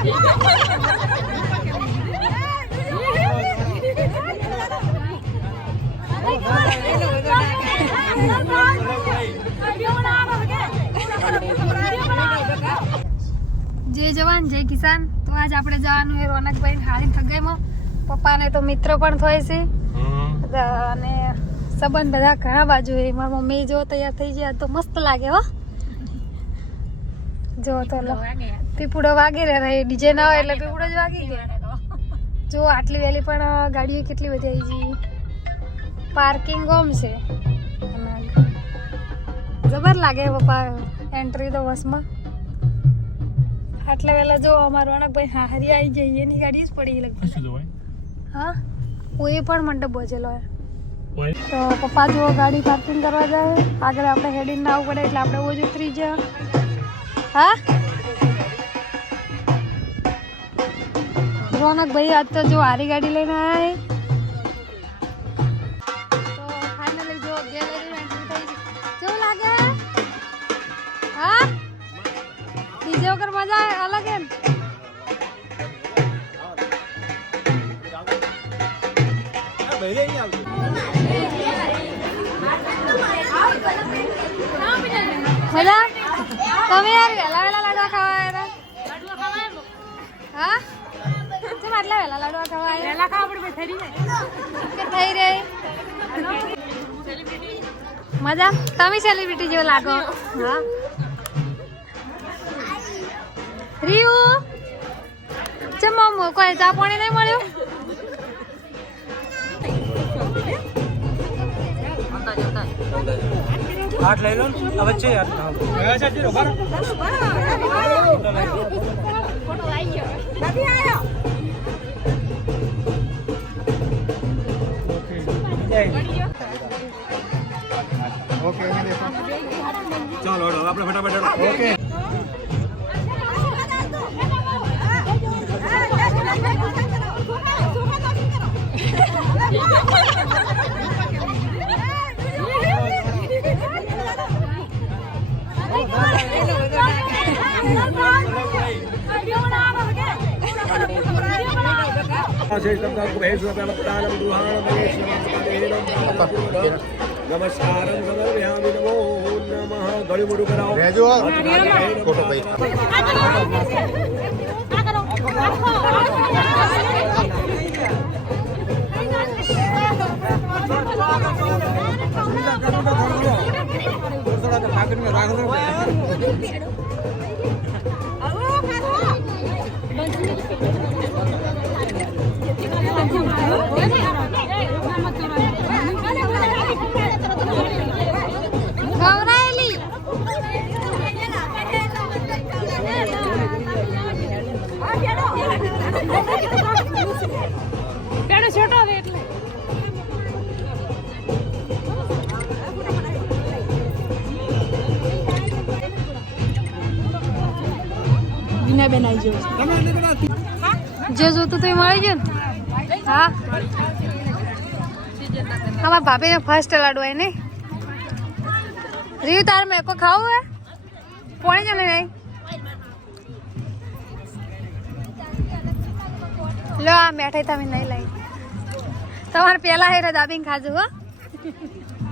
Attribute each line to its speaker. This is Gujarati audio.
Speaker 1: જય જવાન જય કિસાન. તો આજ આપણે જવાનું એ રોનકભાઈ હારી ઠગાઈમાં પપ્પાને તો મિત્ર પણ થાય છે. અને સંબંધ બધા ઘણા બાજુ એ મારા મમ્મી જો તૈયાર થઈ જાય તો મસ્ત લાગે હો. જો તો લો. પીપુડો વાગી રહે ડીજે ના હોય એટલે પીપુડો જ વાગી ગયો. જો આટલી વહેલી પણ ગાડીઓ કેટલી બધી આવી ગઈ. પાર્કિંગ ઓમ છે. જબર લાગે પપ્પા એન્ટ્રી તો બસમાં. આટલા વહેલા જો અમારો અણકભાઈ હારી આવી જઈએ એની ગાડી જ પડી લગભગ. હા હું? એ પણ મંડપ બોજેલો હોય. તો પપ્પા જો ગાડી પાર્કિંગ કરવા જાય આગળ આપણે હેડીને ના આવવું પડે એટલે આપણે ઓજ ઉતરી જા હા? રોનક ભાઈ આજ તો જો હારી ગાડી લઈને આવ્યા તમે યાર વહેલા વહેલા લાડવા ખાવા આવ્યા હતા. હા? કેમ આટલા વહેલા લાડવા ખાવા આવ્યા? વહેલા ખાવા પડે થઈ કે થઈ રહી? મજા? તમે સેલિબ્રિટી જેવો લાગો. હા. રીયુ ચમ મમ્મો કોઈ ચા પાણી નહીં મળ્યું?
Speaker 2: આઠ લઈ લો ને. આ વચ્ચે ચાલો હડો આપણે ફટાફટ ઓકે. નમસ્કારમ સમર્પયામિ નમો નમઃ
Speaker 3: ભાઈ
Speaker 1: ખવરાયેલી પેડો છોટો હવે એટલે જે. જોતું તો મળી ગયું ને? હા? અમારા ભાભીને ફર્સ્ટ લાડુ ને. રીવ તાર મેં કો ખાવું હે? પોણી જ નહીં લો, આ મેઠાઈ તમે નહીં લઈ તમારે પેલા હેરે દાબીને ખાજો, હો.